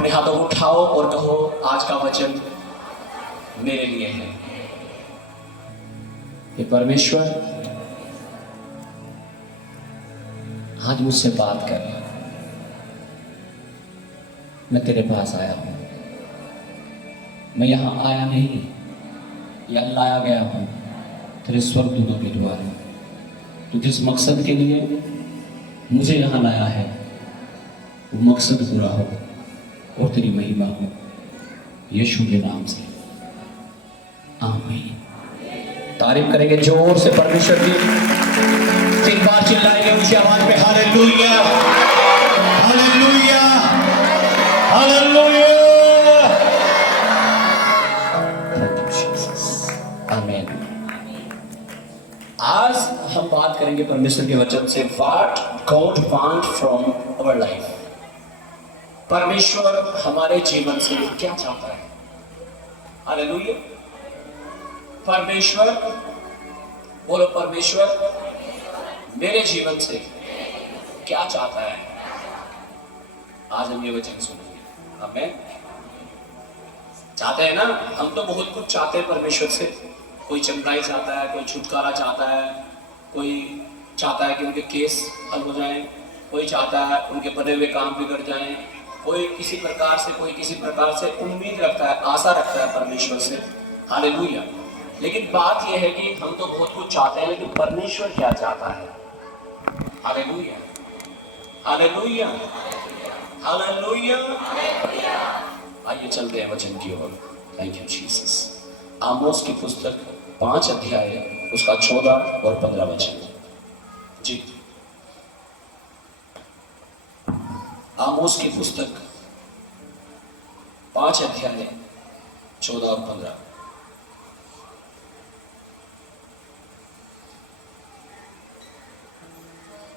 अपने हाथों को उठाओ और कहो, आज का वचन मेरे लिए है। कि परमेश्वर आज मुझसे बात कर, मैं तेरे पास आया हूं। मैं यहां आया नहीं, या लाया गया हूं तेरे स्वर्गदूतों के द्वारा। तो जिस मकसद के लिए मुझे यहां लाया है वो मकसद पूरा हो और तेरी महिमा हो, यीशु के नाम से आमीन। तारीफ करेंगे जोर से परमेश्वर की, 3 बार चिल्लाएंगे ऊंची आवाज में, हालेलुया हालेलुया हालेलुया। आमीन। आज हम बात करेंगे परमेश्वर के वचन से, what God want from our life. परमेश्वर हमारे जीवन से क्या चाहता है। हालेलुया। परमेश्वर, बोलो परमेश्वर मेरे जीवन से क्या चाहता है। आज हम ये वचन सुनेंगे। आमीन। चाहते हैं ना, हम तो बहुत कुछ चाहते हैं परमेश्वर से। कोई चंगाई चाहता है, कोई छुटकारा चाहता है, कोई चाहता है कि उनके केस हल हो जाएं, कोई चाहता है उनके बने हुए काम बिगड़ जाएं, कोई किसी प्रकार से उम्मीद रखता है, आशा रखता है परमेश्वर से। हालेलुया। लेकिन बात यह है कि हम तो बहुत कुछ चाहते हैं, लेकिन परमेश्वर क्या चाहता है। Hallelujah hallelujah hallelujah. आइए चलते हैं वचन की ओर। Thank you Jesus. आमोस की पुस्तक 5 अध्याय उसका 14 और 15 वचन। जी, आमोस की पुस्तक 5 अध्याय 14 और 15।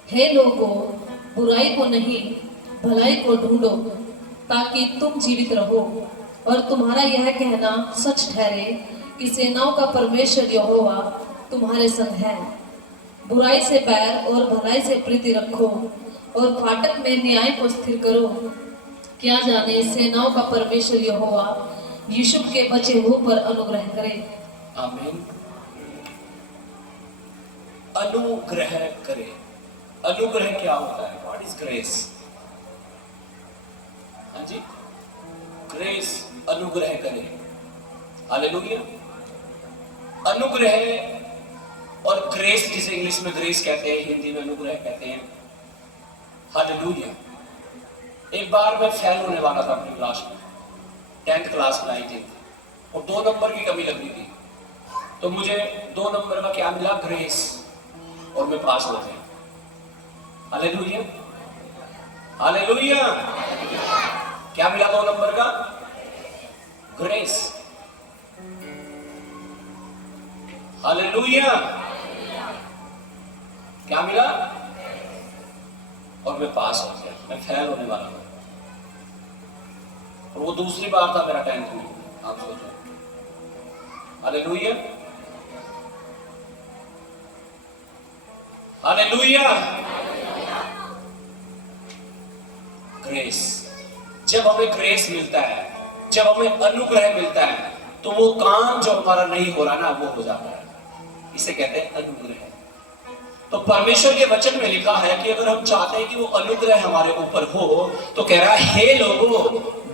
हे लोगों, बुराई को नहीं भलाई को ढूंढो ताकि तुम जीवित रहो, और तुम्हारा यह कहना सच ठहरे कि सेनाओं का परमेश्वर यहोवा तुम्हारे संग है। बुराई से बैर और भलाई से प्रीति रखो, और फाटक में न्याय को स्थिर करो। क्या जाने सेनाओं का परमेश्वर यहोवा यीशु के बचे हुओं पर अनुग्रह करे। आमीन। अनुग्रह करे। अनुग्रह क्या होता है? What is grace? हाँ जी, ग्रेस, अनुग्रह करे। हालेलुया। अनुग्रह और ग्रेस, जिसे इंग्लिश में ग्रेस कहते हैं, हिंदी में अनुग्रह कहते हैं। हालेलुया। एक बार मैं फेल होने वाला था अपनी क्लास में, 10th क्लास में आई थी, और 2 नंबर की कमी लग रही थी। तो मुझे 2 नंबर का क्या मिला? ग्रेस, और मैं पास हो गया। Hallelujah hallelujah. क्या मिला 2 नंबर का? ग्रेस। हालेलुया। क्या मिला? और मैं पास हो गया। मैं फेल होने वाला था, और वो दूसरी बार था मेरा 10th में। आप सोचो। Hallelujah hallelujah. ग्रेस, जब हमें ग्रेस मिलता है, जब हमें अनुग्रह मिलता है, तो वो काम जो हमारा नहीं हो रहा ना, वो हो जाता है। इसे कहते हैं अनुग्रह। तो परमेश्वर के वचन में लिखा है कि अगर हम चाहते हैं कि वो अनुग्रह हमारे ऊपर हो, तो कह रहा है, हे लोगों,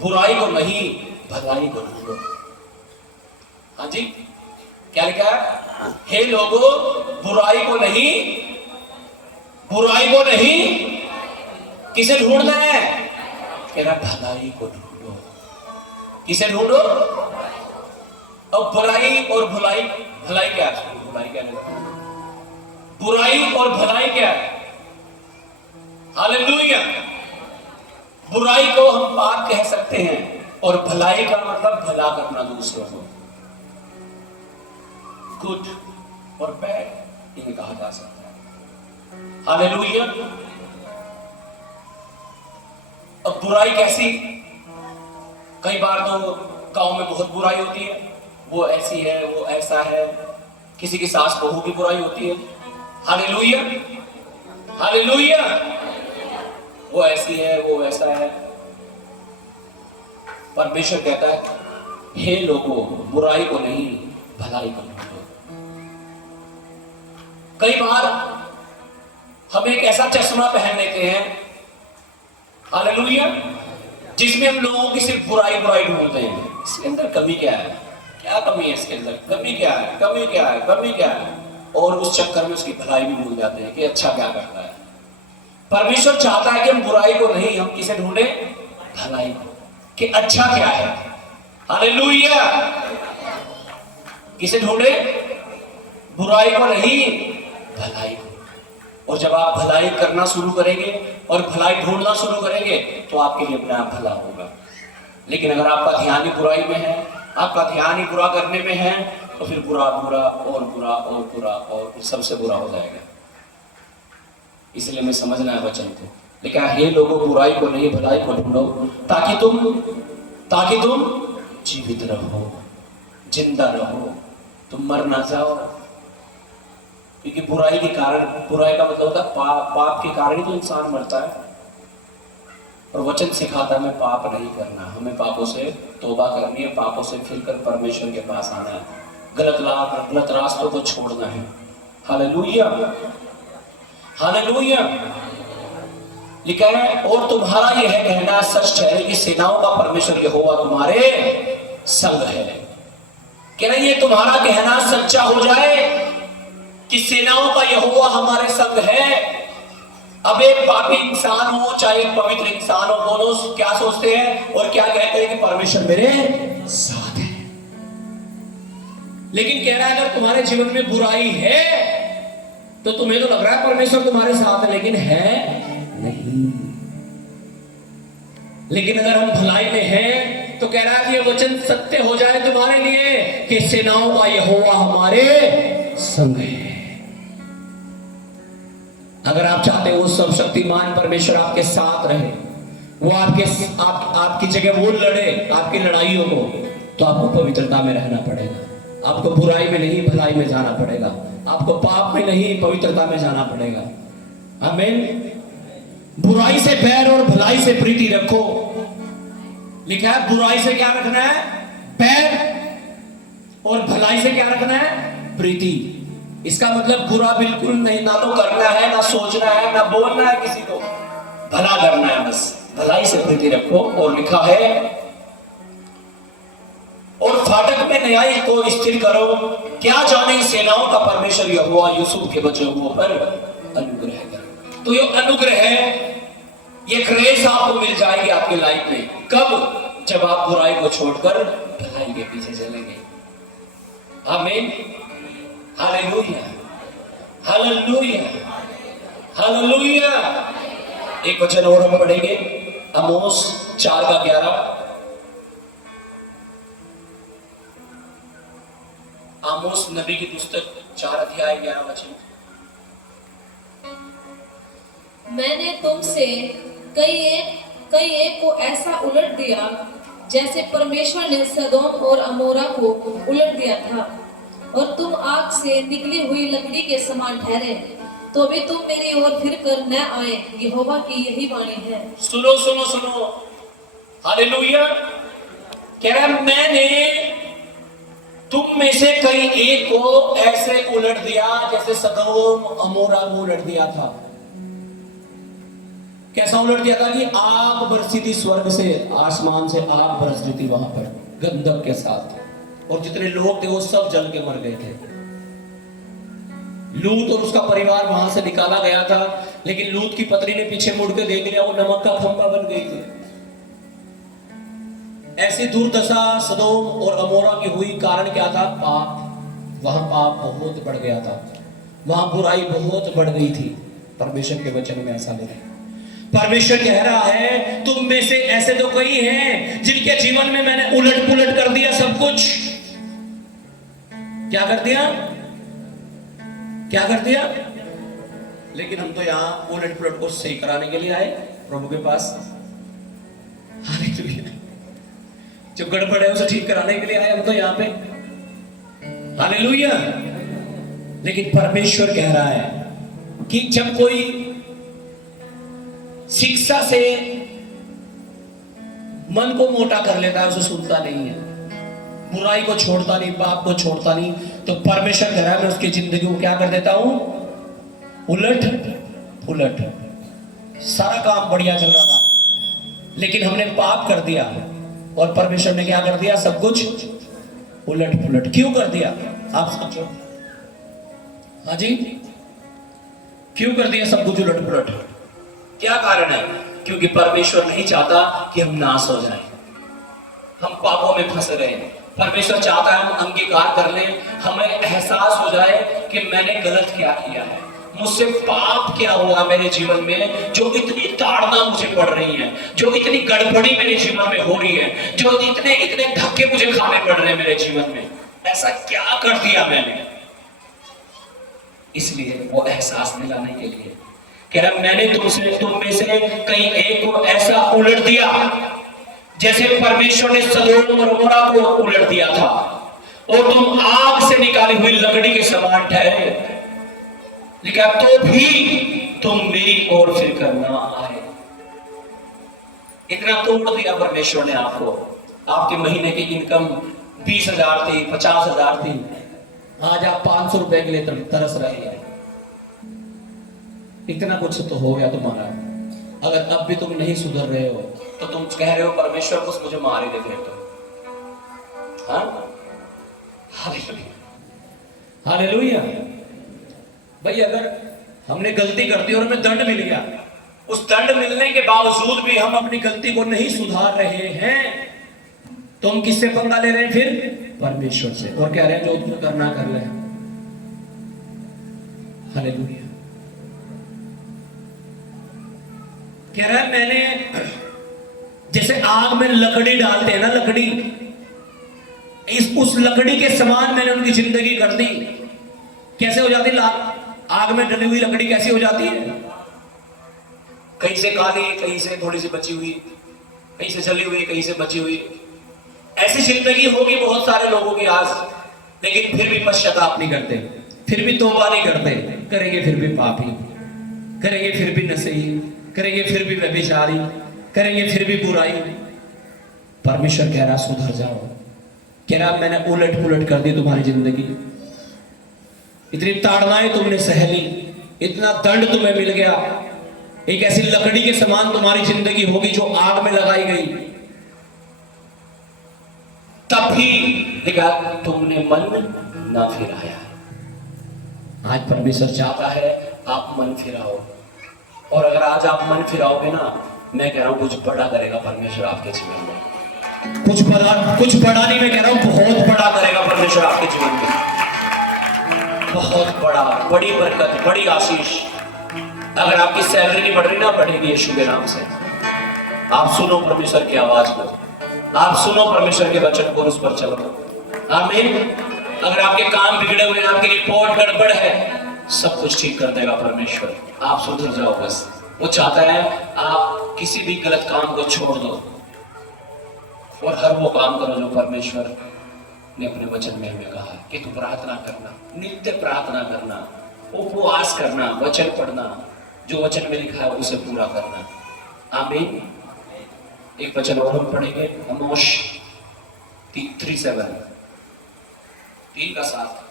बुराई को नहीं भलाई को ढूंढो। हाँ जी, क्या लिखा है? हे लोगों, बुराई को नहीं किसे ढूंढना है? कह रहा भलाई को ढूंढो। किसे ढूंढो? अब बुराई और भलाई, भलाई क्या है? भलाई क्या है? बुराई और भलाई क्या है? हालेलुया। बुराई को हम पाप कह सकते हैं, और भलाई का मतलब भला करना दूसरों को। गुड और बैड इन्हें कहा जा सकता है। हालेलुया। अब बुराई कैसी? कई बार तो गांव में बहुत बुराई होती है, वो ऐसी है, वो ऐसा है। किसी की सास बहू की बुराई होती है। Hallelujah hallelujah. वो ऐसी है, वो ऐसा है। परमेश्वर कहता है, हे लोगों, बुराई को नहीं भलाई को ढूंढो। कई बार हम एक ऐसा चश्मा पहन लेते हैं, हालेलुया, जिसमें हम लोगों की सिर्फ बुराई बुराई ढूंढते हैं। इसके अंदर कमी क्या है, क्या कमी है, इसके अंदर कमी क्या है, कमी क्या है, कमी क्या है, और उस चक्कर में उसकी भलाई भी भूल जाते हैं कि अच्छा क्या करता है। परमेश्वर चाहता है कि हम बुराई को नहीं, हम किसे ढूंढे, भलाई को, कि अच्छा क्या है, हालेलुया। किसे ढूंढे, बुराई को नहीं, भलाई को। और जब आप भलाई करना शुरू करेंगे और भलाई ढूंढना शुरू करेंगे तो आपके लिए अपने आप भला होगा। लेकिन अगर आपका ध्यान ही बुराई में है, आपका ध्यान ही बुरा करने में है, तो फिर बुरा बुरा और बुरा और बुरा और फिर सबसे बुरा हो जाएगा। इसलिए हमें समझना है वचन को। लेकिन हे लोगों, बुराई को नहीं भलाई को ढूंढो, ताकि तुम जीवित रहो, जिंदा रहो, तुम मर ना जाओ। क्योंकि बुराई के कारण, बुराई का मतलब होता है पाप के कारण ही तो इंसान मरता है। और वचन सिखाता है हमें पाप नहीं करना, हमें पापों से तौबा करनी है, पापों से फिरकर परमेश्वर के पास आना है, गलत रास्तों को छोड़ना है। Hallelujah, hallelujah. लिखा है, और तुम्हारा यह कहना सच ठहरे कि सेनाओं का परमेश्वर यहोवा तुम्हारे संग है। कह रहे ये तुम्हारा कहना सच्चा हो जाए कि सेनाओं का यहोवा हमारे संग है। अब एक पापी इंसान हो चाहे एक पवित्र इंसान हो, दोनों क्या सोचते हैं और क्या कहते हैं कि परमेश्वर मेरे साथ है। लेकिन कह रहा है अगर तुम्हारे जीवन में बुराई है तो तुम्हें तो लग रहा है परमेश्वर तुम्हारे साथ है, लेकिन है नहीं। लेकिन अगर हम भलाई में हैं तो कह रहा है कि ये वचन सत्य हो जाए तुम्हारे लिए कि सेनाओं का यहोवा हमारे संग है। अगर आप चाहते हो सब शक्तिमान परमेश्वर आपके साथ रहे, वो आपकी जगह वो लड़े आपकी लड़ाइयों को, तो आपको पवित्रता में रहना पड़ेगा। आपको बुराई में नहीं भलाई में जाना पड़ेगा, आपको पाप में नहीं पवित्रता में जाना पड़ेगा। आमीन। बुराई से बैर और भलाई से प्रीति रखो। लिखा है बुराई से क्या रखना है, बैर, और भलाई से क्या रखना है, प्रीति। इसका मतलब बुरा बिल्कुल नहीं, ना तो करना है, ना सोचना है, ना बोलना है किसी को, भला करना है, बस भलाई से प्रीति रखो। और लिखा है, और फाटक में न्याय को स्थिर करो, क्या जाने सेनाओं का परमेश्वर यहोवा यूसुफ के बच्चों पर अनुग्रह करो। तो ये अनुग्रह है, ये ग्रेस आपको मिल जाएगी आपके लाइफ में। कब? जब आप बुराई को छोड़कर भलाई के पीछे चलेंगे। आमीन, हालेलुया, हालेलुया, हालेलुया। एक वचन और हम पढ़ेंगे, आमोस 4:11। आमोस नबी की पुस्तक 4:11। मैंने तुमसे कई एक को ऐसा उलट दिया जैसे परमेश्वर ने सदोम और अमोरा को उलट दिया था, और तुम आग से निकली हुई लकड़ी के समान ठहरे, तो भी तुम मेरी ओर फिर कर न आए। यहोवा की यही वाणी है। सुनो सुनो सुनो, हालेलुया। कह रहा है मैंने तुम में से कई एक को ऐसे उलट दिया जैसे सदोम अमोरा को उलट दिया था। कैसा उलट दिया था कि आग बरसी थी स्वर्ग से, आसमान से आग बरस रही थी वहां पर गंधक के साथ, और जितने लोग थे वो सब जल के मर गए थे। लूत और उसका परिवार वहां से निकाला गया था, लेकिन लूत की पत्नी ने पीछे मुड़ के देख लिया, वो नमक का खंभा बन गई थी। ऐसी दुर्दशा सदोम और अमोरा की हुई। कारण क्या था? पाप। वहां पाप बहुत बढ़ गया था, वहां बुराई बहुत बढ़ गई थी। परमेश्वर के वचन में ऐसा नहीं। परमेश्वर कह रहा है तुम में से ऐसे तो कई हैं जिनके जीवन में मैंने उलट पुलट कर दिया सब कुछ। क्या कर दिया? क्या कर दिया? लेकिन हम तो यहां उलट पुलट को सही कराने के लिए आए प्रभु के पास। हालेलुया। जो गड़बड़ है उसे ठीक कराने के लिए आए हम तो यहां पे। हालेलुया। लेकिन परमेश्वर कह रहा है कि जब कोई शिक्षा से मन को मोटा कर लेता है, उसे सुनता नहीं है, बुराई को छोड़ता नहीं, पाप को छोड़ता नहीं। तो परमेश्वर कह रहा है मैं उसकी जिंदगी को क्या कर देता हूं, उलट पुलट। सारा काम बढ़िया चल रहा था, लेकिन हमने पाप कर दिया और परमेश्वर ने क्या कर दिया, सब कुछ उलट पुलट। क्यों कर दिया आप सोचो, हाँ जी, क्यों कर दिया सब कुछ उलट पुलट? क्या कारण है? क्योंकि परमेश्वर नहीं चाहता कि हम नाश हो जाएं, हम पापों में फंस रहे हैं। परमेश्वर चाहता है हम अंगीकार कर लें, हमें एहसास हो जाए कि मैंने गलत क्या किया है, मुझसे पाप क्या हुआ मेरे जीवन में, जो इतनी ताड़ना मुझे पड़ रही है, जो इतनी गड़बड़ी मेरे जीवन में हो रही है, जो इतने इतने धक्के मुझे खाने पड़ रहे हैं मेरे जीवन में, ऐसा क्या कर दिया मैंने। इसलिए वो एहसास दिलाने के लिए कह रहा मैंने तुम में से कहीं एक को ऐसा उलट दिया जैसे परमेश्वर ने सदोम और अमोरा को उलट दिया था, और तुम आग से निकाली हुई लकड़ी के समान ठहरे, लिखा तो भी तुम मेरी ओर फिर कर ना आए। इतना तोड़ दिया परमेश्वर ने आपको। आपके महीने की इनकम 20,000 थी, 50,000 थी, आज आप 500 रुपए के लिए तरस रहे हैं। इतना कुछ तो हो गया तुम्हारा। अगर अब भी तुम नहीं सुधर रहे हो तो तुम कह रहे हो परमेश्वर बस मुझे मार ही दे फिर तो। हाँ, हालेलुया, हालेलुया। भाई अगर हमने गलती कर दी और हमें दंड मिल गया, उस दंड मिलने के बावजूद भी हम अपनी गलती को नहीं सुधार रहे हैं, तो हम किससे पंगा ले रहे हैं फिर? परमेश्वर से। और कह रहे हैं जो तुम करना कर ले। हालेलुया। कह रहा है मैंने, जैसे आग में लकड़ी डालते हैं ना, लकड़ी, उस लकड़ी के समान मैंने उनकी जिंदगी कर दी। कैसे हो जाती आग में डली हुई लकड़ी? कैसी हो जाती है? कहीं से काली, कहीं से थोड़ी सी बची हुई, कहीं से जली हुई, कहीं से बची हुई। ऐसी जिंदगी होगी बहुत सारे लोगों की आज, लेकिन फिर भी पश्चाताप नहीं करते, फिर भी तौबा नहीं करते, करेंगे फिर भी पापी, करेंगे फिर भी नशेई, करेंगे फिर भी व्यभिचारी, करेंगे फिर भी बुराई। परमेश्वर कह रहा सुधर जाओ। कह रहा मैंने उलट पुलट कर दी तुम्हारी जिंदगी, इतनी ताड़नाएं तुमने सह ली, इतना दंड तुम्हें मिल गया, एक ऐसी लकड़ी के समान तुम्हारी जिंदगी होगी जो आग में लगाई गई। तब भी देखा तुमने मन ना फिराया। आज परमेश्वर चाहता है आप मन फिराओ, और अगर आज आप मन फिराओगे ना, मैं कह रहा हूं कुछ बड़ा करेगा परमेश्वर आपके जीवन में। कुछ बड़ा नहीं, मैं कह रहा हूं बहुत बड़ा करेगा परमेश्वर आपके जीवन में। बहुत बड़ा, बड़ी बरकत, बड़ी आशीष। अगर आपकी सैलरी नहीं बढ़ रही ना, बढ़ेगी यीशु के नाम से। आप सुनो परमेश्वर की आवाज को, आप सुनो परमेश्वर के वचन को, उस पर चलो। आमीन। अगर आपके काम बिगड़े हुए, आपकी रिपोर्ट गड़बड़ है, सब कुछ ठीक कर देगा परमेश्वर। आप सुधर जाओ बस। वो चाहता है आप किसी भी गलत काम को छोड़ दो और हर वो काम करो जो परमेश्वर ने अपने वचन में हमें कहा कि तू प्रार्थना करना, नित्य प्रार्थना करना, उपवास करना, वचन पढ़ना, जो वचन में लिखा है उसे पूरा करना। आमीन। एक वचन और हम पढ़ेंगे, आमोस 3:7, 3 का 7।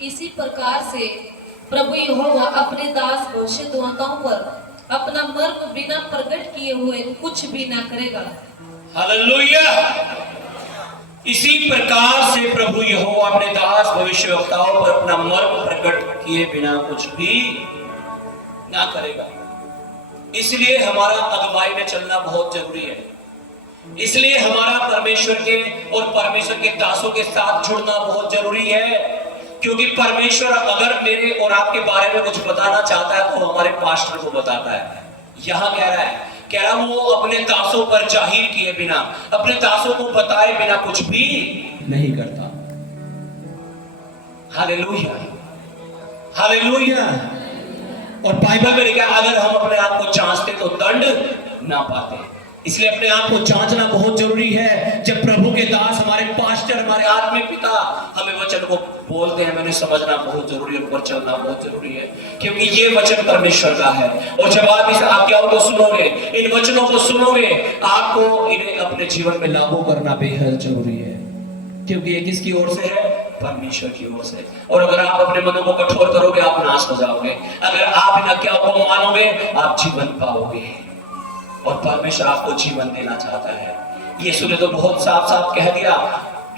इसी प्रकार से प्रभु यहोवा अपने दास भविष्यद्वक्ताओं पर अपना मर्म बिना प्रकट किए हुए कुछ भी ना करेगा। हालेलुया। इसी प्रकार से प्रभु यहोवा अपने दास भविष्यवक्ताओं पर अपना मर्म प्रकट किए बिना कुछ भी ना करेगा। इसलिए हमारा अगुवाई में चलना बहुत जरूरी है। इसलिए हमारा परमेश्वर के और परमेश्वर के दासों के साथ जुड़ना बहुत जरूरी है, क्योंकि परमेश्वर अगर मेरे और आपके बारे में कुछ बताना चाहता है तो हमारे पास्टर को बताता है। यहां कह रहा वो अपने दासों पर जाहिर किए बिना, अपने दासों को बताए बिना कुछ भी नहीं करता। Hallelujah, hallelujah. और बाइबल में लिखा अगर हम अपने आप को जांचते तो दंड ना पाते। इसलिए अपने आप को जांचना बहुत जरूरी है। जब प्रभु के दास हमारे पास मास्टर, हमारे आत्मिक पिता हमें वचन को बोलते हैं, मैंने समझना बहुत जरूरी है, ऊपर चलना बहुत जरूरी है, क्योंकि ये वचन परमेश्वर का है। और जब आप इस आज्ञाओं को सुनोगे, इन वचनों को सुनोगे, आपको इन्हें अपने जीवन में लागू करना बेहद जरूरी है, क्योंकि ये किसकी ओर से है? परमेश्वर की ओर से। और अगर आप अपने मनों को कठोर करोगे, आप नाश हो जाओगे। अगर आप इन आज्ञाओं को मानोगे, आप जीवन पाओगे, और परमेश्वर आपको जीवन देना चाहता है। यीशु ने तो बहुत साफ साफ कह दिया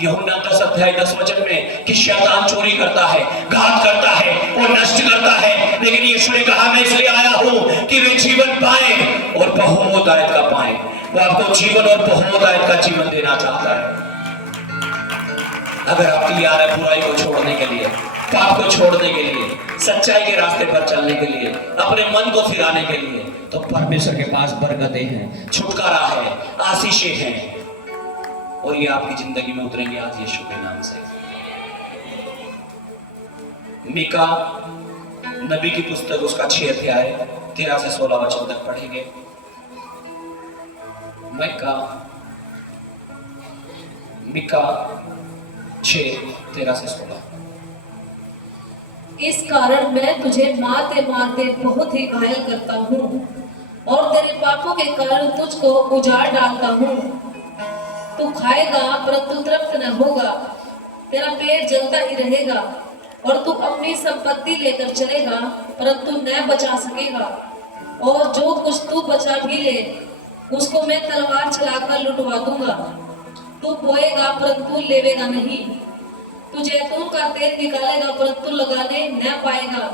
यूहन्ना 10:10 में कि शैतान चोरी करता है, घात करता है और नष्ट करता है, लेकिन यीशु ने कहा मैं इसलिए आया हूं कि वे जीवन पाए और बहुतायत का पाए। वो आपको जीवन और बहुतायत का जीवन देना चाहता है। अगर आप तैयार है बुराई को छोड़ने के लिए, पाप को छोड़ने के लिए, सच्चाई के रास्ते पर चलने के लिए, अपने मन को फिराने के लिए, तो परमेश्वर के पास बरकतें हैं, छुटकारा है, आशीषें हैं, और ये आपकी जिंदगी में उतरेंगे आज यीशु के नाम से। मीका नबी की पुस्तक उसका 6 अध्याय 13 से 16 वचन तक पढ़ेंगे। मीका 6:13 से 16। इस कारण मैं तुझे मारते मारते बहुत ही घायल करता हूँ, और तेरे पापों के कारण तुझको उजाड़ डालता हूँ। तू खाएगा परंतु तृप्त न होगा, तेरा पेट जलता ही रहेगा, और तू अपनी संपत्ति लेकर चलेगा परंतु न बचा सकेगा, और जो कुछ तू बचा भी ले उसको मैं तलवार चलाकर लुटवा दूंगा। तू बोएगा परंतु लेवेगा नहीं, तू जैतून का तेल निकालेगा परंतु लगाने न पाएगा,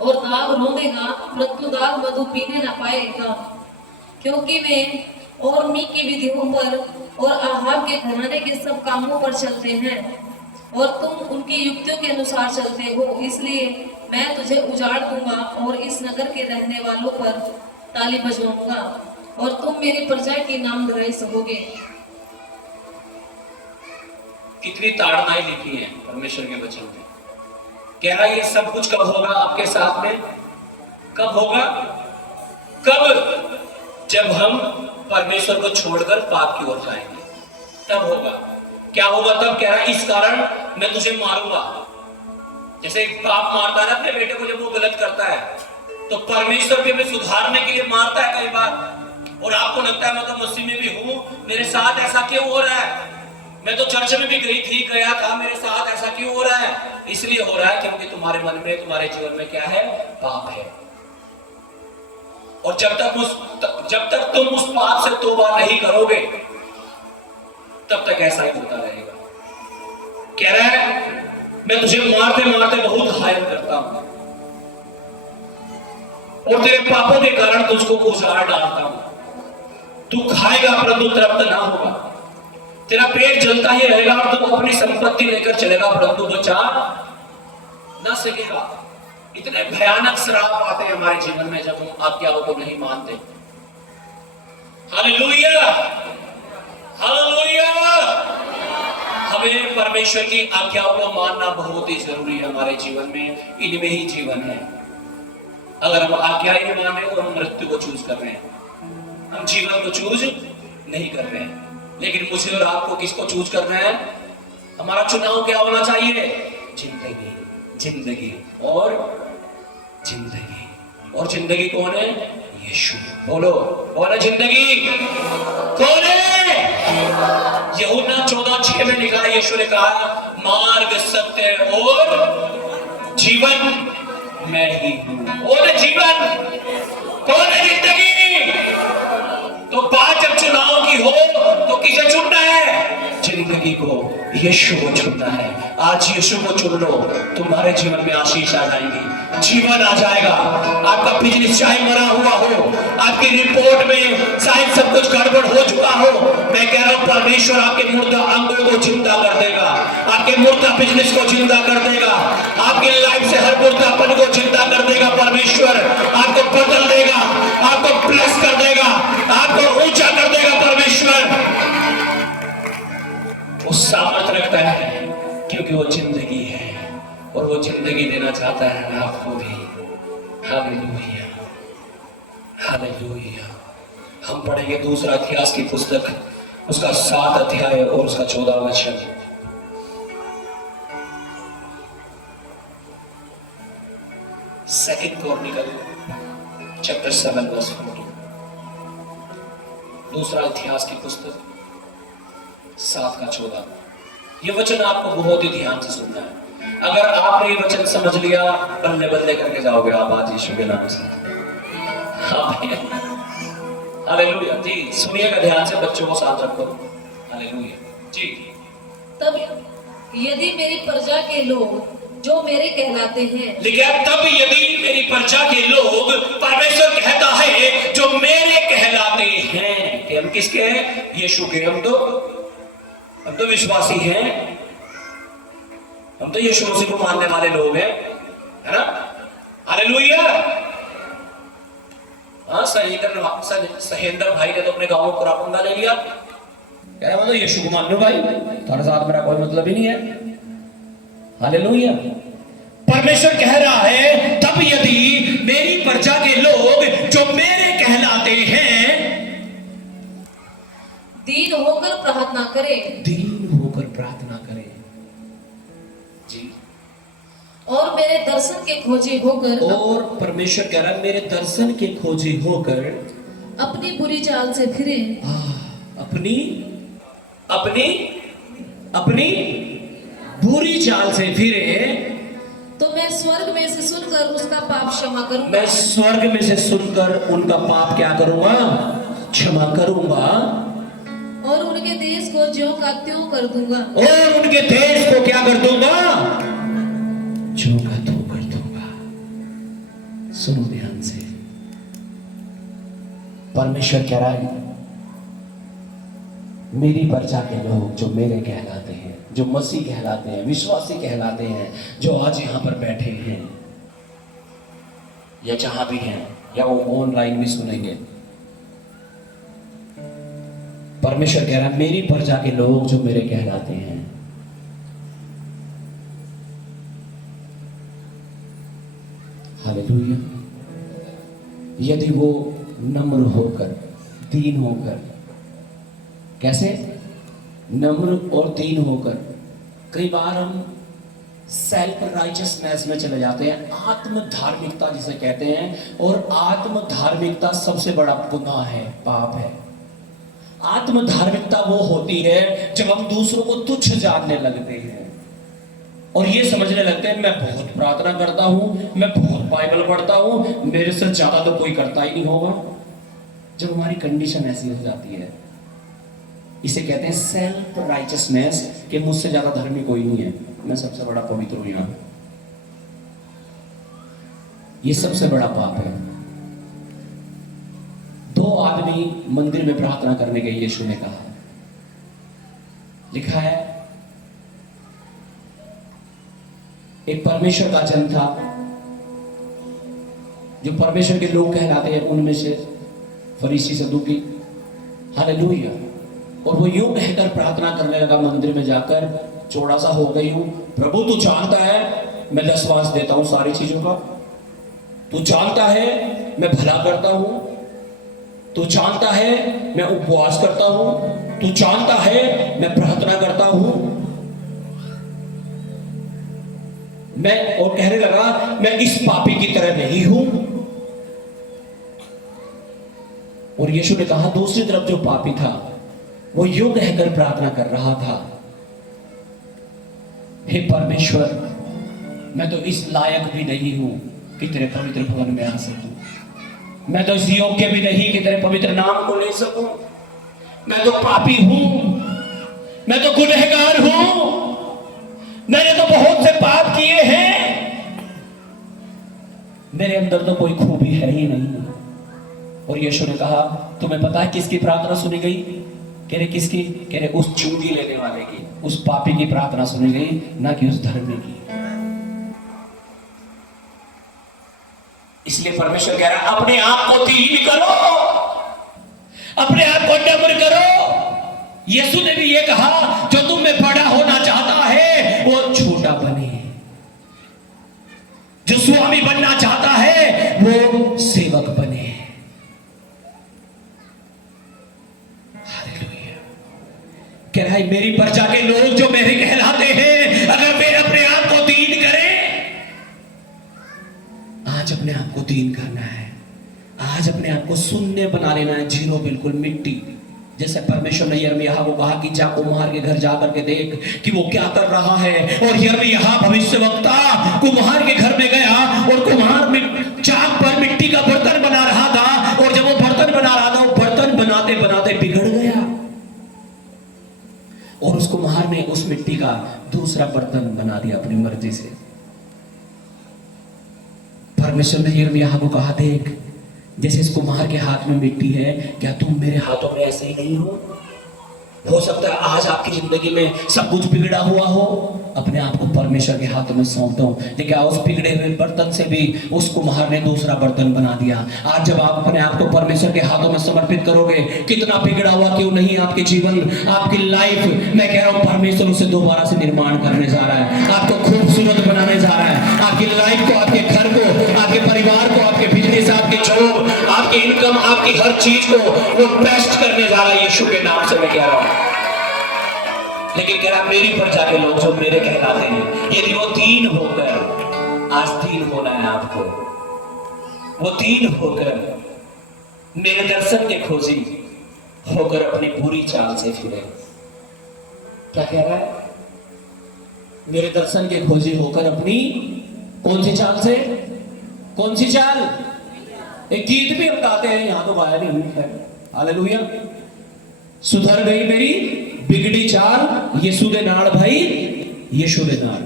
और दाग रोंदेगा परंतु दाग मधु पीने न पाएगा, क्योंकि वे और मी की विधियों पर और आहाब के घराने के सब कामों पर चलते हैं, और तुम उनकी युक्तियों के अनुसार चलते हो। इसलिए मैं तुझे उजाड़ दूंगा और इस नगर के रहने वालों पर ताली बजवाऊंगा, और तुम मेरी प्रजा की नामधराई सहोगे। कितनी ताड़नाएं लिखी है परमेश्वर के वचन में। कह रहा है ये सब कुछ कब होगा आपके साथ में? कब होगा? कब? जब हम परमेश्वर को छोड़कर पाप की ओर जाएंगे, तब होगा। क्या होगा तब? कह रहा है इस कारण मैं तुझे मारूंगा। जैसे एक बाप मारता है अपने बेटे को जब वो गलत करता है, तो परमेश्वर भी हमें सुधारने के लिए मारता है कई बार। और आपको लगता है मैं तो मसीह में भी हूं, मेरे साथ ऐसा क्यों हो रहा है? मैं तो चर्च में भी गया था, मेरे साथ ऐसा क्यों हो रहा है? इसलिए हो रहा है क्योंकि तुम्हारे मन में, तुम्हारे जीवन में क्या है? पाप है। और जब तक तुम उस पाप से तौबा नहीं करोगे, तब तक ऐसा ही होता रहेगा। कह रहा है मैं तुझे मारते मारते बहुत घायल करता हूं, और तेरे पापों के कारण तुझको उजाड़ डालता हूं। तू खाएगा परंतु तृप्त ना होगा, तेरा पेट जलता ही रहेगा, और तू अपनी संपत्ति लेकर चलेगा परंतु बचा ना सकेगा। इतने भयानक श्राप आते हैं हमारे जीवन में जब हम आज्ञाओं को नहीं मानते। Hallelujah, hallelujah. हमें परमेश्वर की आज्ञाओं को मानना बहुत ही जरूरी है हमारे जीवन में। इनमें ही जीवन है। अगर हम आज्ञाएं नहीं मान रहे तो हम मृत्यु को चूज कर रहे हैं, हम जीवन को चूज नहीं कर रहे हैं। लेकिन मुझे और आपको किसको चूज करना है? हमारा चुनाव क्या होना चाहिए? जिंदगी, जिंदगी और जिंदगी। और जिंदगी कौन है? यीशु। बोलो, कौन है जिंदगी? कौन है? यूहन्ना 14:6 में लिखा है, यीशु ने कहा मार्ग, सत्य और जीवन मैं ही हूं। कौन है जीवन? कौन है जिंदगी? तो बात जब चुनाव की हो तो किसे चुनना है? जिंदगी को, यीशु को चुनना है। आज यीशु को चुन लो, तुम्हारे जीवन में आशीष आ जाएगी, जीवन आ जाएगा। आपका बिजनेस चाहे मरा हुआ हो, आपकी रिपोर्ट में शायद सब कुछ गड़बड़ हो चुका हो, मैं कह रहा हूं परमेश्वर आपके मुर्दा अंगों को जिंदा कर देगा, आपके मुर्दा बिजनेस को जिंदा कर देगा, आपकी लाइफ से हर मुर्दापन को जिंदा कर देगा। परमेश्वर आपको बदल देगा, आपको ब्लेस कर देगा, आपको ऊंचा कर देगा। परमेश्वर वो सामर्थ रखता है क्योंकि वो जिंदगी है, और वो जिंदगी देना चाहता है आपको भी। Hallelujah, hallelujah. हम पढ़ेंगे दूसरा इतिहास की पुस्तक उसका 7 अध्याय और उसका 14 वचन। Second Chronicle chapter 7 verse 14। दूसरा इतिहास की पुस्तक 7 का 14। ये वचन आपको बहुत ही ध्यान से सुनना है। अगर आपने ये वचन समझ लिया, बल्ले बल्ले करके जाओगे आप आज यीशु के नाम से। हालेलुया जी। सुनिएगा ध्यान से, बच्चों को साथ रखो। हालेलुया जी। तब यदि मेरी प्रजा के लोग जो मेरे कहलाते हैं, लिखा तब यदि मेरी प्रजा के लोग, परमेश्वर कहता है जो मेरे कहलाते हैं। कि हम किसके हैं? यीशु के। हम तो विश्वासी हैं, हम तो यीशु मसीह को मानने वाले लोग हैं, है ना? हालेलुया। हाँ, सहेंद्र भाई ने तो अपने गांव में पूरा पंगा ले लिया। कह रहा मैं तो यीशु को मान लूं भाई, तुम्हारे साथ मेरा कोई मतलब ही नहीं है। हालेलुया। परमेश्वर कह रहा है तब यदि मेरी प्रजा के लोग जो मेरे कहलाते हैं दीन होकर प्रार्थना करें, दीन होकर प्रार्थना करें जी, और मेरे दर्शन के खोजी होकर, और परमेश्वर कह रहा है मेरे दर्शन के खोजी होकर अपनी बुरी चाल से फिरे, अपनी अपनी अपनी बुरी चाल से फिरे, तो मैं स्वर्ग में से सुनकर उसका पाप क्षमा करूंगा। मैं स्वर्ग में से सुनकर उनका पाप क्या करूंगा? क्षमा करूंगा, और उनके देश को ज्यों का त्यों कर दूंगा। और उनके देश को क्या कर दूंगा? ज्यों का त्यों कर दूंगा। सुनो ध्यान से, परमेश्वर कह रहा है मेरी प्रजा के लोग जो मेरे कहलाते हैं, जो मसीह कहलाते हैं, विश्वासी कहलाते हैं, जो आज यहां पर बैठे हैं या जहां भी हैं, या वो ऑनलाइन भी सुनेंगे, परमेश्वर कह रहा है मेरी प्रजा के लोग जो मेरे कहलाते हैं। हालेलुया। यदि वो नम्र होकर, दीन होकर, कैसे? नम्र और दीन होकर। कई बार हम सेल्फ राइचियसनेस में चले जाते हैं, आत्म धार्मिकता जिसे कहते हैं, और आत्म धार्मिकता सबसे बड़ा गुनाह है, पाप है। आत्म धार्मिकता वो होती है जब हम दूसरों को तुच्छ जानने लगते हैं और ये समझने लगते हैं मैं बहुत प्रार्थना करता हूं, मैं बहुत बाइबल पढ़ता हूं, मेरे से ज्यादा तो कोई करता ही नहीं होगा। जब हमारी कंडीशन ऐसी हो जाती है, इसे कहते हैं सेल्फ राइचियसनेस, कि मुझसे ज्यादा धर्मी कोई नहीं है, मैं सबसे बड़ा पवित्र हूं यहां। ये सबसे बड़ा पाप है। 2 आदमी मंदिर में प्रार्थना करने गए, यीशु ने कहा, लिखा है एक परमेश्वर का जन था, जो परमेश्वर के लोग कहलाते हैं, उनमें से फरीसी सदूकी। हालेलुया। और वो यूं कहकर प्रार्थना करने लगा मंदिर में जाकर, चौड़ा सा हो गई हूं प्रभु, तू जानता है मैं दशवांश देता हूं सारी चीजों का, तू जानता है मैं भला करता हूं, तू जानता है मैं उपवास करता हूं, तू जानता है मैं प्रार्थना करता हूं, मैं, और कहने लगा मैं इस पापी की तरह नहीं हूं। और यीशु ने कहा दूसरी तरफ जो पापी था वो यूं कहकर प्रार्थना कर रहा था, हे परमेश्वर, मैं तो इस लायक भी नहीं हूं कि तेरे पवित्र भवन में आ सकूं, मैं तो इस योग्य भी नहीं कि तेरे पवित्र नाम को ले सकूं, मैं तो पापी हूं, मैं तो गुनहगार हूं, मैंने तो बहुत से पाप किए हैं, मेरे अंदर तो कोई खूबी है ही नहीं। और यीशु ने कहा तुम्हें पता है किसकी प्रार्थना सुनी गई? कह रहे किसकी? कह रहे उस चुंगी लेने वाले की, उस पापी की प्रार्थना सुनी गई, ना कि उस धर्मी की। इसलिए परमेश्वर कह रहा है अपने आप को दीन करो, अपने आप को नम्र करो। यीशु ने भी ये कहा जो तुम में बड़ा होना चाहता है वो छोटा बने, जो स्वामी बनना चाहता है वो सेवक बने। हालेलुया। है मेरी प्रजा के लोग जो मेरे कहलाते हैं, अगर वे अपने आप को दीन करें, आज अपने आप को दीन करना है, आज अपने आप को शून्य बना लेना है, जीरो, बिल्कुल मिट्टी। जैसे परमेश्वर ने यिर्मयाह को कहा कि जा कुम्हार के घर जाकर के देख कि वो क्या कर रहा है, और यिर्मयाह भविष्यवक्ता कुम्हार के घर में गया और कुम्हार चाक पर मिट्टी का बर्तन बना रहा था, और जब वो बर्तन बना रहा था, वो बर्तन बनाते बनाते बिगड़ गया, और उस कुम्हार ने उस मिट्टी का दूसरा बर्तन बना दिया अपनी मर्जी से। परमेश्वर ने यिर्मयाह को कहा, देख जैसे इस कुम्हार के हाथ में मिट्टी है, क्या तुम मेरे हाथों में ऐसे ही नहीं हो सकता है आज आपकी जिंदगी में सब कुछ बिगड़ा हुआ हो, अपने आप को परमेश्वर के हाथों में सौंप दो। लेकिन क्या उस बिगड़े हुए बर्तन से भी उस कुम्हार ने दूसरा बर्तन बना दिया। आज जब आप अपने आप को परमेश्वर के हाथों में समर्पित करोगे, कितना बिगड़ा हुआ क्यों नहीं आपके जीवन, आपकी लाइफ, मैं कह रहा हूं परमेश्वर उसे दोबारा से निर्माण करने जा रहा है, आपको खूबसूरत बनाने जा रहा है, आपकी लाइफ को, आपके घर को, आपके परिवार को, आपके बिजनेस, आपकी जॉब, आपकी इनकम, आपकी हर चीज को वो बेस्ट करने जा रहा है, यीशु के नाम से मैं कह रहा हूं। लेकिन कह रहा मेरी प्रजा के लोग जो मेरे कहलाते हैं, यदि वो दीन होकर, आज दीन होना है आपको, वो दीन होकर मेरे दर्शन के खोजी होकर अपनी बुरी चाल से फिरे। क्या कह रहा है? मेरे दर्शन के खोजी होकर अपनी कौन सी चाल से, कौन सी चाल? एक गीत भी हम गाते हैं, यहां तो गाया नहीं है, हालेलुया। सुधर गई मेरी बिगड़ी चाल, यीशु दे नाल भाई, यीशु दे नाल,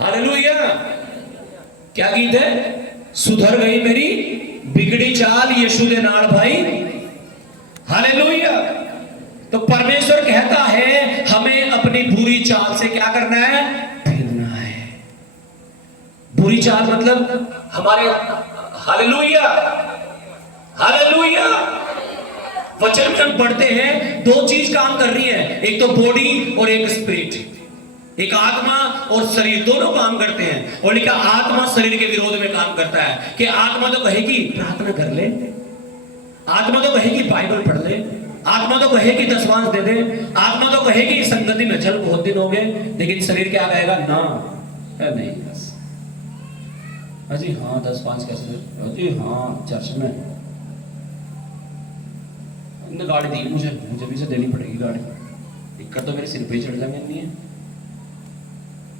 हालेलुया। क्या गीत है? सुधर गई मेरी बिगड़ी चाल, यीशु दे नाल भाई, हालेलुया। तो परमेश्वर कहता है हमें अपनी बुरी चाल से क्या करना है? फिरना है। बुरी चाल मतलब हमारे, हालेलुया, हालेलुया। वचन में हम पढ़ते हैं दो चीज काम कर रही है, एक तो बॉडी और एक स्पिरिट, एक आत्मा और शरीर, दोनों काम करते हैं। और लिखा आत्मा शरीर के विरोध में काम करता है कि आत्मा तो कहेगी प्रार्थना कर ले, आत्मा तो कहेगी बाइबल पढ़ ले, आत्मा तो कहेगी दशवांश दे दे, आत्मा तो कहेगी संगति में चल, बहुत दिन हो गए, लेकिन शरीर क्या कहेगा? ना, नहीं, अजी हाँ 10-5 कैसे, अजी हाँ चर्च में गाड़ी दी मुझे भी से देनी पड़ेगी गाड़ी, दिक्कत तो मेरे सिर पे चढ़ जाएंगे, नहीं है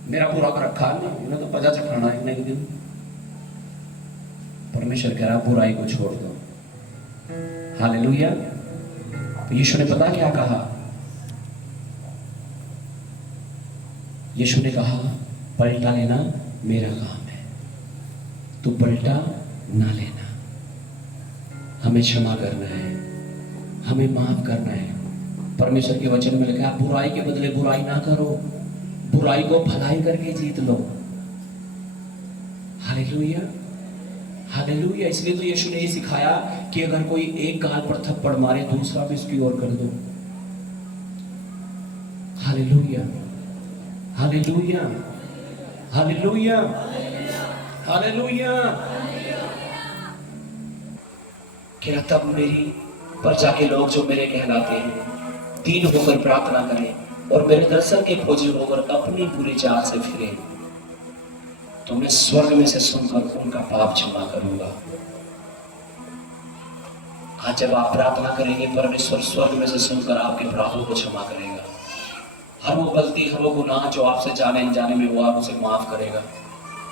मेरा पूरा कर रखा है, उन्हें तो पजा चढ़ाना है एक दिन। परमेश्वर कह रहा बुराई को छोड़ दो, हालेलुया। यीशु ने पता क्या कहा? यीशु ने कहा पलटा लेना मेरा काम है, तू पलटा ना लेना। हमें क्षमा करना है, हमें माफ करना है। परमेश्वर के वचन में लिखा बुराई के बदले बुराई ना करो, बुराई को भलाई करके जीत लो, हालेलुया, हालेलुया। इसलिए तो यीशु ने ये सिखाया कि अगर कोई एक गाल पर थप्पड़ मारे, दूसरा भी उसकी ओर कर दो, हालेलुया, हालेलुया, हालेलुया, हालेलुया। क्या तब मेरी प्रजा के लोग जो मेरे कहलाते हैं दीन होकर प्रार्थना करें और मेरे दर्शन के खोजी होकर अपनी बुरी चाल से फिरे, तो मैं स्वर्ग में से सुनकर उनका पाप क्षमा करूंगा। आज जब आप प्रार्थना करेंगे, परमेश्वर स्वर्ग में से सुनकर आपके पापों को क्षमा करेगा। हर वो गलती, हर वो गुनाह जो आपसे जाने अनजाने में हुआ, उसे माफ करेगा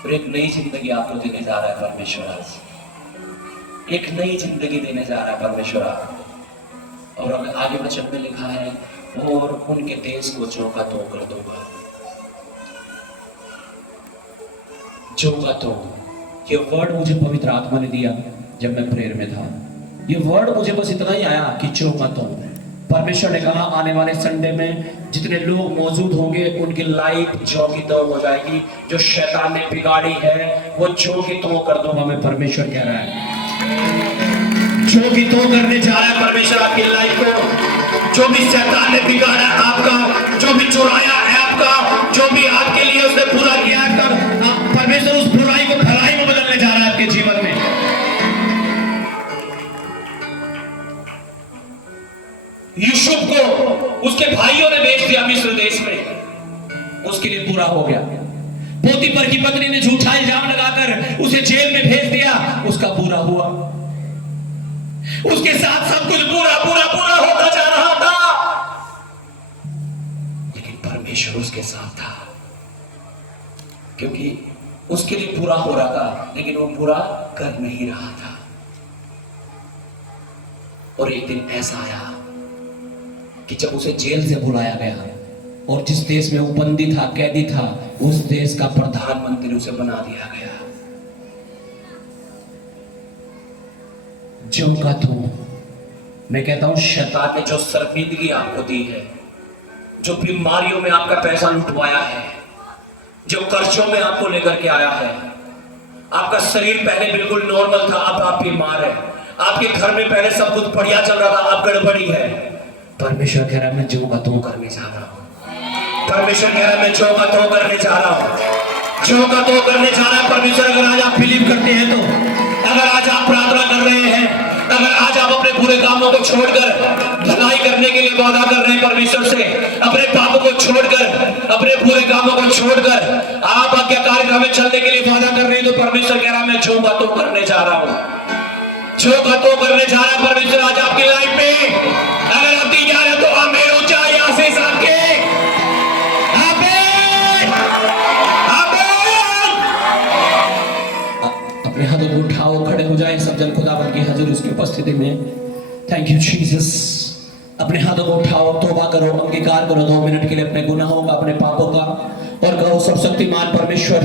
और एक नई जिंदगी आपको देने जा रहा है परमेश्वर। आज एक नई जिंदगी देने जा रहा है परमेश्वर आपको। और आगे वचन में लिखा है और उनके देश को चौका तो कर दूंगा, चौका तो। ये वर्ड मुझे पवित्र आत्मा ने दिया जब मैं प्रेयर में था, ये वर्ड मुझे बस इतना ही आया कि चौका तो। परमेश्वर ने कहा आने वाले संडे में जितने लोग मौजूद होंगे उनकी लाइफ जो की तो हो जाएगी, जो शैतान ने बिगाड़ी है वो जो की तो कर दूंगा मैं, परमेश्वर कह रहा है। जो भी तो करने जा रहा है परमेश्वर आपकी लाइफ को, जो भी शैतान ने बिगाड़ा आपका, जो भी चुराया है आपका, जो भी आपके लिए उसने बुरा किया है, परमेश्वर उस बुराई को भलाई में बदलने जा रहा है आपके जीवन में। यूसुफ को उसके भाइयों उसे जेल में भेज दिया, उसका बुरा हुआ, उसके साथ सब कुछ बुरा बुरा बुरा होता जा रहा था, लेकिन परमेश्वर उसके साथ था, क्योंकि उसके लिए बुरा हो रहा था लेकिन वो बुरा कर नहीं रहा था। और एक दिन ऐसा आया कि जब उसे जेल से बुलाया गया और जिस देश में वो बंदी था, कैदी था, उस देश का प्रधानमंत्री उसे बना दिया गया। जो का तू, मैं कहता हूं शैतान ने जो शर्मिंदगी आपको दी है, जो बीमारियों में आपका पैसा लुटवाया है, जो कर्जों में आपको लेकर के आया है, आपका शरीर पहले बिल्कुल नॉर्मल था, अब आप बीमार है, आपके घर में पहले सब कुछ बढ़िया चल रहा था, अब गड़बड़ी है। परमेश्वर कह रहा है मैं जो का तो करने जा रहा हूं। परमेश्वर कह रहा है मैं जो का तो करने जा रहा हूं, जो का तो करने जा रहा है परमेश्वर। अगर आज आप बिलीव करते हैं तो, अगर आज आप प्रार्थना कर रहे हैं, अगर आज आप अपने बुरे कामों को छोड़कर भलाई करने के लिए वादा कर रहे हैं परमेश्वर से, अपने पापों को छोड़कर, अपने बुरे कामों को छोड़कर आप आज्ञाकारी राह में चलने के लिए वादा कर रहे हैं, तो परमेश्वर कह रहा है मैं जो का तो करने जा रहा हूं, जो का तो करने जा रहा है परमेश्वर आज आपकी लाइफ में। अगर आप दी जा रहे तो आमीन ऊंचा यहां से सबके अपने हाथों को उठाओ, खड़े हो जाएं सब जन खुदावन की हजूर उसकी उपस्थिति में। Thank you Jesus. अपने हाथों को उठाओ, तौबा करो, अंगीकार करो 2 मिनट के लिए अपने गुनाहों का, अपने पापों का, और कहो सब शक्तिमान परमेश्वर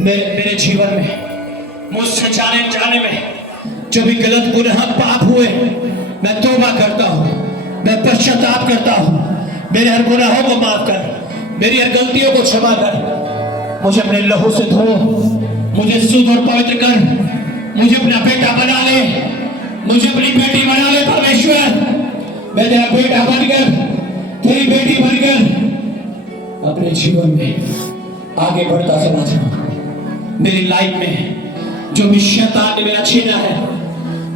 मेरे जीवन में मुझसे जाने में जो भी गलत गुनाह पाप हुए, मैं तौबा करता हूँ, मैं पश्चाताप करता हूँ, मेरे हर गुनाहों को माफ कर, मेरी हर गलतियों को क्षमा कर, मुझे अपने लहू से धो, मुझे शुद्ध और पवित्र कर, मुझे अपना बेटा बना ले, मुझे अपनी बेटी बना ले परमेश्वर। मैं तेरा बेटा बनकर, तेरी बेटी बनकर अपने जीवन में आगे बढ़ता चला जाऊं। मेरी लाइफ में जो भी शैतान ने मेरा छीना है,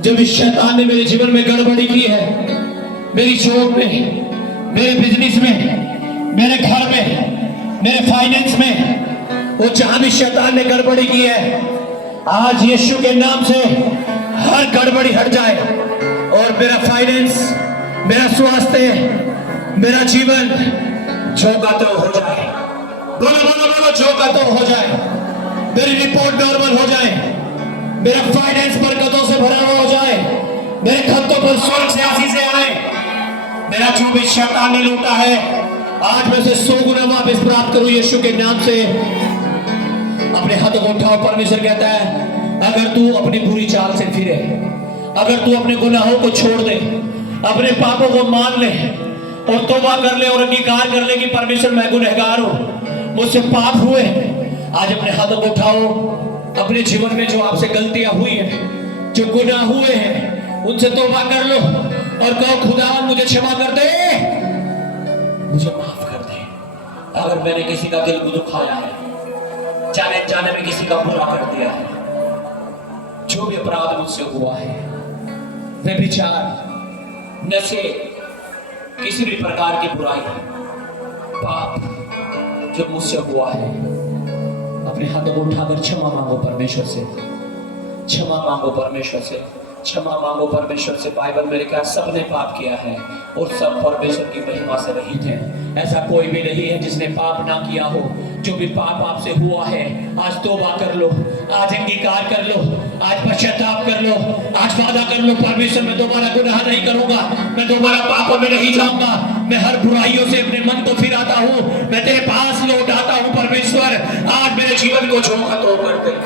जो भी शैतान ने मेरे जीवन में गड़बड़ी की है, मेरी जॉब में, मेरे बिजनेस में, मेरे घर में, मेरे फाइनेंस में, वो जहां भी शैतान ने गड़बड़ी की है, आज यीशु के नाम से हर गड़बड़ी हट जाए और मेरा फाइनेंस, मेरा स्वास्थ्य, मेरा जीवन जो का तो हो जाए। बोलो बोलो बोलो, जो का तो हो जाए। मेरी रिपोर्ट नॉर्मल हो जाए, मेरा फाइनेंस बरकतों से भरा हुआ हो जाए, मेरे खातों पर स्वर्ग से आशीष आए, मेरा जो भी शैतान ने लूटा है आज मैं उसे 100 गुना वापस प्राप्त करूं यीशु के नाम से। अपने हाथों को उठाओ। परमेश्वर कहता है अगर तू अपनी बुरी चाल से फिरे, अगर तू अपने गुनाहों को छोड़ दे, अपने पापों को मान ले और तौबा कर ले और अंगीकार कर ले कि परमेश्वर मैं गुनहगार हूं, मुझसे पाप हुए, आज अपने हाथों को उठाओ। अपने जीवन में जो आपसे गलतियां हुई हैं, जो गुनाह हुए हैं, उनसे तौबा कर लो और कहो खुदा मुझे क्षमा कर दे, मुझे माफ कर दे। अगर मैंने किसी का दिल को दुखाया है, जाने जाने में किसी का बुरा कर दिया है, जो भी अपराध मुझसे हुआ है, व्यभिचार, नशे, किसी भी प्रकार की बुराई, पाप जो मुझसे हुआ है, अपने हाथों को उठाकर क्षमा मांगो परमेश्वर से, क्षमा मांगो परमेश्वर से, क्षमा मांगो परमेश्वर से। बाइबल में लिखा है सबने पाप किया है और सब परमेश्वर की महिमा से रहित हैं। ऐसा कोई भी नहीं है जिसने पाप ना किया हो। जो भी पाप आपसे हुआ है आज तौबा कर लो, आज अंगीकार कर लो, आज पश्चाताप कर लो, आज वादा कर लो परमेश्वर मैं दोबारा गुनाह नहीं करूंगा, मैं दोबारा पापों में नहीं जाऊंगा, मैं हर बुराइयों से अपने मन को फिराता हूं, मैं तेरे पास लौट आता हूं परमेश्वर, आज मेरे जीवन को झोंका तो कर दे।